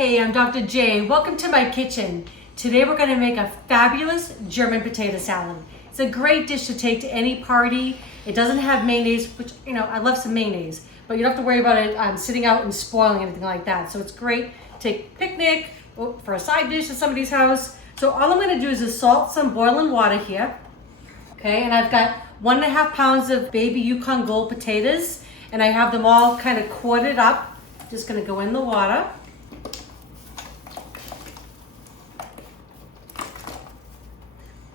Hey, I'm Dr. J. Welcome to my kitchen. Today we're going to make a fabulous German potato salad. It's a great dish to take to any party. It doesn't have mayonnaise, which, you know, I love some mayonnaise, but you don't have to worry about it sitting out and spoiling anything like that. So it's great to take a picnic for a side dish at somebody's house. So all I'm going to do is just salt some boiling water here. Okay, and I've got 1.5 pounds of baby Yukon Gold potatoes, and I have them all kind of quartered up. Just going to go in the water.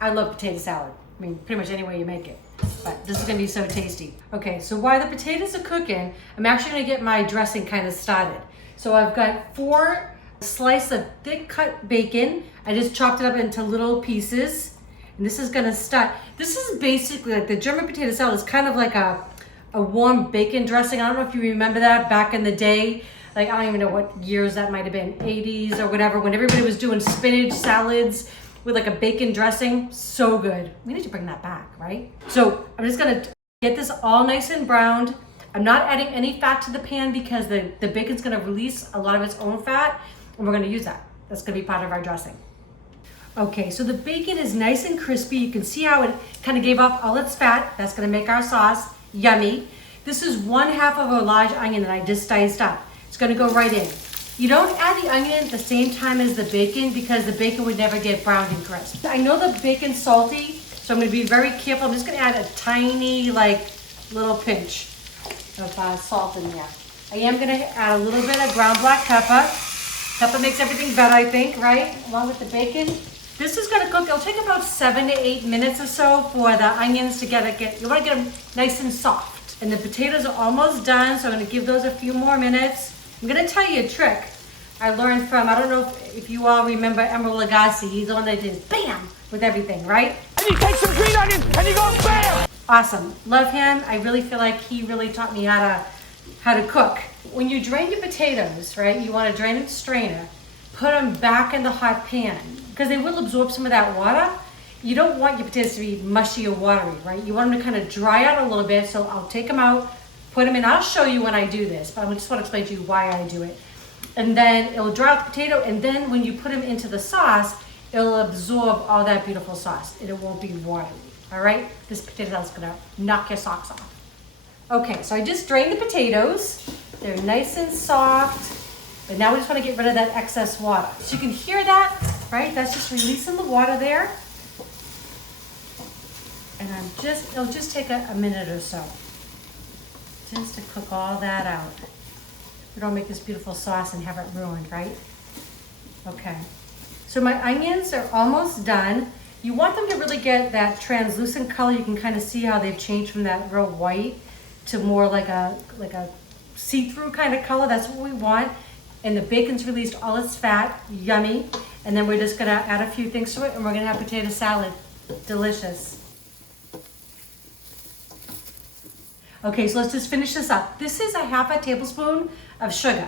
I love potato salad. I mean, pretty much any way you make it, but this is gonna be so tasty. Okay, so while the potatoes are cooking, I'm actually gonna get my dressing kind of started. So I've got 4 slices of thick cut bacon. I just chopped it up into little pieces, and this is gonna start. This is basically like the German potato salad is kind of like a warm bacon dressing. I don't know if you remember that back in the day. Like, I don't even know what years that might have been, 80s or whatever, when everybody was doing spinach salads with like a bacon dressing. So good. We need to bring that back, right? So I'm just gonna get this all nice and browned. I'm not adding any fat to the pan because the bacon's gonna release a lot of its own fat, and we're gonna use that. That's gonna be part of our dressing. Okay, so the bacon is nice and crispy. You can see how it kind of gave off all its fat. That's gonna make our sauce yummy. This is 1/2 of a large onion that I just diced up. It's gonna go right in. You don't add the onion at the same time as the bacon because the bacon would never get browned and crisp. I know the bacon's salty, so I'm gonna be very careful. I'm just gonna add a tiny, little pinch of salt in there. I am gonna add a little bit of ground black pepper. Pepper makes everything better, I think, right? Along with the bacon. This is gonna cook, it'll take about 7 to 8 minutes or so for the onions to you wanna get them nice and soft. And the potatoes are almost done, so I'm gonna give those a few more minutes. I'm gonna tell you a trick I learned from, I don't know if you all remember Emeril Lagasse. He's the one that did BAM with everything, right? And you take some green onions and you go BAM! Awesome, love him. I really feel like he really taught me how to cook. When you drain your potatoes, right, you wanna drain them to strainer, put them back in the hot pan because they will absorb some of that water. You don't want your potatoes to be mushy or watery, right? You want them to kind of dry out a little bit, so I'll take them out, put them in. I'll show you when I do this, but I just want to explain to you why I do it. And then it'll dry out the potato, and then when you put them into the sauce, it'll absorb all that beautiful sauce, and it won't be watery, all right? This potato salad is gonna knock your socks off. Okay, so I just drained the potatoes. They're nice and soft, but now we just want to get rid of that excess water. So you can hear that, right? That's just releasing the water there. And it'll just take a minute or so, just to cook all that out. We don't make this beautiful sauce and have it ruined, right? Okay, so my onions are almost done. You want them to really get that translucent color. You can kind of see how they've changed from that real white to more like a see-through kind of color. That's what we want. And the bacon's released all its fat, yummy. And then we're just gonna add a few things to it, and we're gonna have potato salad. Delicious. Okay, so let's just finish this up. This is 1/2 tablespoon of sugar.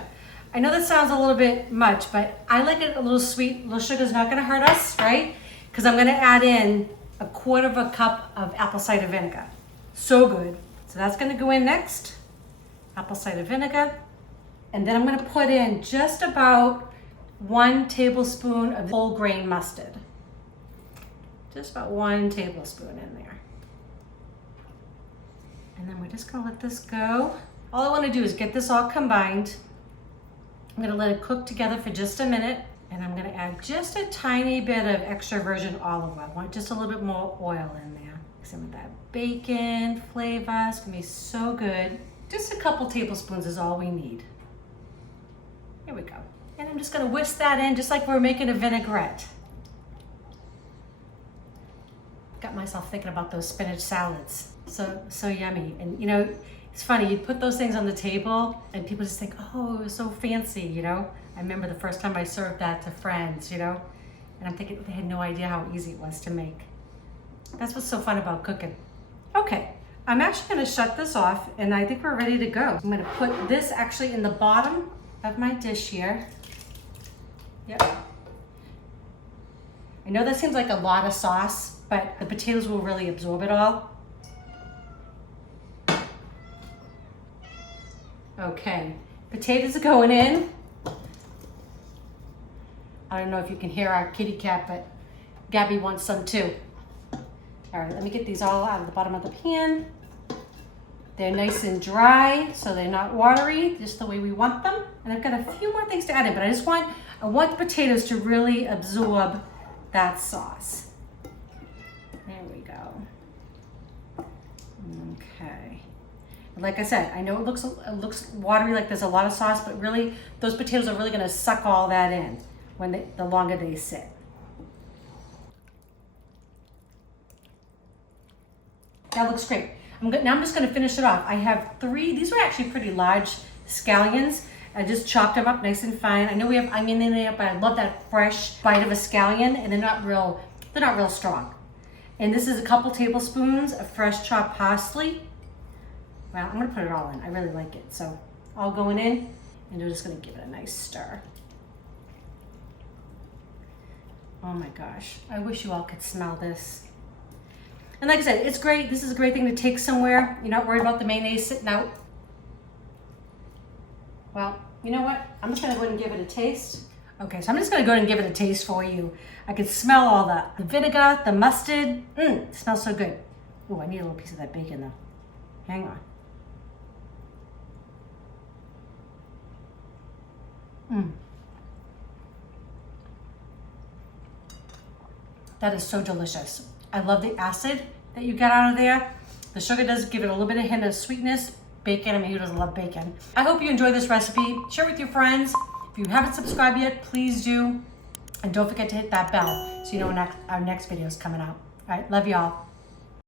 I know that sounds a little bit much, but I like it a little sweet. A little sugar is not gonna hurt us, right? Because I'm gonna add in 1/4 cup of apple cider vinegar. So good. So that's gonna go in next. Apple cider vinegar. And then I'm gonna put in just about 1 tablespoon of whole grain mustard. Just about 1 tablespoon in there. And then we're just gonna let this go. All I wanna do is get this all combined. I'm gonna let it cook together for just a minute, and I'm gonna add just a tiny bit of extra virgin olive oil. I want just a little bit more oil in there. Some of that bacon flavor, it's gonna be so good. Just a couple tablespoons is all we need. Here we go. And I'm just gonna whisk that in just like we're making a vinaigrette. Got myself thinking about those spinach salads. So yummy. And you know, it's funny, you put those things on the table and people just think, oh, it was so fancy, you know? I remember the first time I served that to friends, you know? And I'm thinking they had no idea how easy it was to make. That's what's so fun about cooking. Okay, I'm actually gonna shut this off, and I think we're ready to go. I'm gonna put this actually in the bottom of my dish here. Yep. I know that seems like a lot of sauce, but the potatoes will really absorb it all. Okay, potatoes are going in. I don't know if you can hear our kitty cat, but Gabby wants some too. All right, let me get these all out of the bottom of the pan. They're nice and dry, so they're not watery, just the way we want them. And I've got a few more things to add in, but I want the potatoes to really absorb that sauce. There we go. Okay. And like I said, I know it looks watery, like there's a lot of sauce, but really, those potatoes are really gonna suck all that in the longer they sit. That looks great. Now I'm just gonna finish it off. I have 3, these were actually pretty large scallions. I just chopped them up nice and fine. I know we have onion in there, but I love that fresh bite of a scallion, and they're not real strong. And this is a couple tablespoons of fresh chopped parsley. Well, I'm gonna put it all in. I really like it. So all going in, and we're just gonna give it a nice stir. Oh my gosh, I wish you all could smell this. And like I said, it's great. This is a great thing to take somewhere. You're not worried about the mayonnaise sitting out. Well, you know what? I'm just gonna go ahead and give it a taste. Okay, so I'm just gonna go ahead and give it a taste for you. I can smell all the vinegar, the mustard. It smells so good. Oh, I need a little piece of that bacon though. Hang on. That is so delicious. I love the acid that you get out of there. The sugar does give it a little bit of hint of sweetness. Bacon, I mean, who doesn't love bacon? I hope you enjoy this recipe. Share it with your friends. If you haven't subscribed yet, please do. And don't forget to hit that bell so you know when our next video is coming out. All right, love y'all.